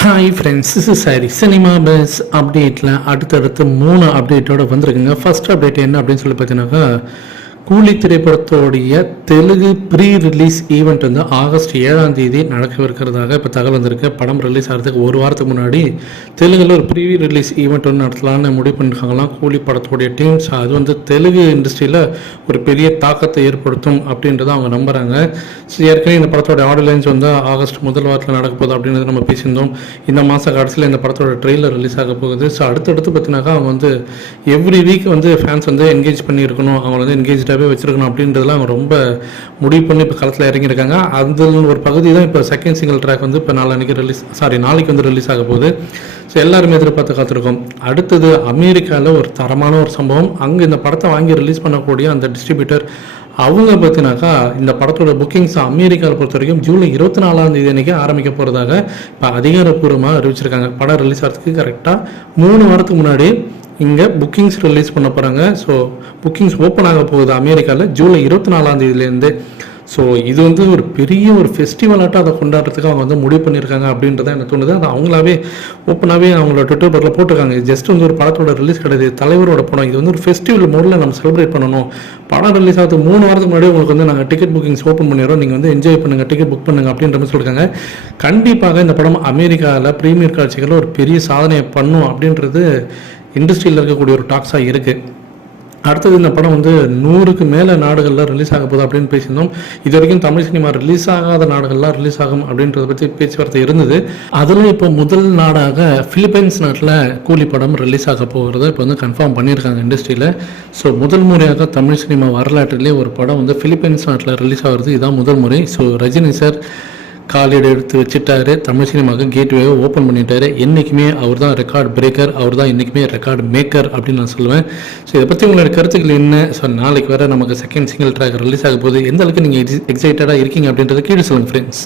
Hi friends, this is sorry cinema bus அப்டேட்டில் அடுத்தடுத்து 3 அப்டேட்டோடு வந்திருக்குங்க. ஃபர்ஸ்ட் அப்டேட் என்ன அப்படின்னு சொல்லி பார்த்தீங்கன்னாக்கா, கூலி திரைப்படத்தோடைய தெலுங்கு ப்ரீ ரிலீஸ் ஈவெண்ட் வந்து ஆகஸ்ட் 7ஆம் தேதி நடக்கவிருக்கிறதாக இப்போ தகவல் வந்திருக்கு. படம் ரிலீஸ் ஆகிறதுக்கு ஒரு வாரத்துக்கு முன்னாடி தெலுங்கில் ஒரு ப்ரீ ரிலீஸ் ஈவெண்ட் ஒன்று நடத்தலான்னு முடிவு பண்ணியிருக்காங்களாம் கூலி படத்தோடைய டீம்ஸ். அது வந்து தெலுங்கு இண்டஸ்ட்ரியில் ஒரு பெரிய தாக்கத்தை ஏற்படுத்தும் அப்படின்றத அவங்க நம்புகிறாங்க. ஏற்கனவே இந்த படத்தோட ஆடியன்ஸ் வந்து ஆகஸ்ட் முதல் வாரத்தில் நடக்க போகுது அப்படின்றத நம்ம பேசியிருந்தோம். இந்த மாத கடைசியில் இந்த படத்தோட ட்ரெய்லர் ரிலீஸ் ஆக போகுது. ஸோ அடுத்தடுத்து பார்த்தீங்கன்னாக்கா அவங்க வந்து எவ்ரி வீக் வந்து ஃபேன்ஸ் வந்து என்கேஜ் பண்ணியிருக்கணும், அவங்க வந்து என்கேஜாகவே வச்சிருக்கணும் அப்படின்றதுலாம் அவங்க ரொம்ப முடிவு பண்ணி இப்போ களத்தில் இறங்கியிருக்காங்க. அதில் ஒரு பகுதி தான் இப்போ செகண்ட் சிங்கிள் ட்ராக் வந்து இப்போ நாளைக்கு வந்து ரிலீஸ் ஆக போகுது. ஸோ எல்லாருமே எதிர்பார்த்து காத்திருக்கோம். அடுத்தது அமெரிக்காவில் ஒரு தரமான ஒரு சம்பவம். அங்கே இந்த படத்தை வாங்கி ரிலீஸ் பண்ணக்கூடிய அந்த டிஸ்ட்ரிபியூட்டர் அவங்க பார்த்தீங்கன்னாக்கா இந்த படத்தோட புக்கிங்ஸ் அமெரிக்காவில் பொறுத்த வரைக்கும் ஜூலை 24ஆம் தேதி அன்றைக்கி ஆரம்பிக்க போகிறதாக இப்போ அதிகாரப்பூர்வமாக அறிவிச்சிருக்காங்க. படம் ரிலீஸ் ஆகிறதுக்கு கரெக்டாக 3 வாரத்துக்கு முன்னாடி இங்கே புக்கிங்ஸ் ரிலீஸ் பண்ண போகிறாங்க. ஸோ புக்கிங்ஸ் ஓப்பன் ஆக போகுது அமெரிக்காவில் ஜூலை 24ஆம் தேதியிலேருந்து. ஸோ இது வந்து ஒரு பெரிய ஒரு ஃபெஸ்டிவலாட்டம் அதை கொண்டாடுறதுக்கு அவங்க வந்து முடிவு பண்ணியிருக்காங்க அப்படின்றத எனக்கு தோணுது. அது அவங்களாவே ஓப்பனாகவே அவங்களோட ட்விட்டர் பக்கத்தில் போட்டிருக்காங்க. ஜஸ்ட் வந்து ஒரு படத்தோட ரிலீஸ் கிடையாது, தலைவரோட படம். இது வந்து ஒரு ஃபெஸ்டிவல் மோடில் நம்ம செலிப்ரேட் பண்ணணும். படம் ரிலீஸ் ஆகுது 3 வாரத்துக்கு முன்னாடி உங்களுக்கு வந்து நாங்கள் டிக்கெட் புக்கிங்ஸ் ஓப்பன் பண்ணிடுறோம், நீங்கள் வந்து என்ஜாய் பண்ணுங்கள், டிக்கெட் புக் பண்ணுங்கள் அப்படின்ற மாதிரி சொல்லியிருக்காங்க. கண்டிப்பாக இந்த படம் அமெரிக்காவில் ப்ரீமியர் காட்சிகளில் ஒரு பெரிய சாதனையை பண்ணும் அப்படின்றது இண்டஸ்ட்ரியில் இருக்கக்கூடிய ஒரு டாக்ஸாக இருக்குது. அடுத்தது இந்த படம் வந்து 100க்கு மேலே நாடுகளில் ரிலீஸ் ஆக போகுது அப்படின்னு பேசியிருந்தோம். இது வரைக்கும் தமிழ் சினிமா ரிலீஸ் ஆகாத நாடுகள்லாம் ரிலீஸ் ஆகும் அப்படின்றத பற்றி பேச்சுவார்த்தை இருந்தது. அதில் இப்போ முதல் நாடாக பிலிப்பைன்ஸ் நாட்டில் கூலி படம் ரிலீஸ் ஆக போகிறத இப்போ வந்து கன்ஃபார்ம் பண்ணியிருக்காங்க இண்டஸ்ட்ரியில். ஸோ முதல் முறையாக தமிழ் சினிமா வரலாற்றிலே ஒரு படம் வந்து பிலிப்பைன்ஸ் நாட்டில் ரிலீஸ் ஆகிறது இதுதான் முதல் முறை. ஸோ ரஜினி சார் காலீடு எடுத்து வச்சுட்டாரு, தமிழ் சினிமாவுக்கு கேட்வேவை ஓப்பன் பண்ணிட்டாரு. என்றைக்குமே அவர் தான் ரெக்கார்ட் பிரேக்கர், அவர் தான் என்றைக்குமே ரெக்கார்ட் மேக்கர் அப்படின்னு நான் சொல்லுவேன். ஸோ இதை பற்றி உங்களோட கருத்துக்கள் என்ன? ஸோ நாளைக்கு வேறு நமக்கு செகண்ட் சிங்கிள் ட்ராக் ரிலீஸ் ஆக போகுது. எந்த அளவுக்கு நீங்கள் எக்ஸைட்டடாக இருக்கீங்க அப்படின்றத கீழே சொல்லுங்கள் ஃப்ரெண்ட்ஸ்.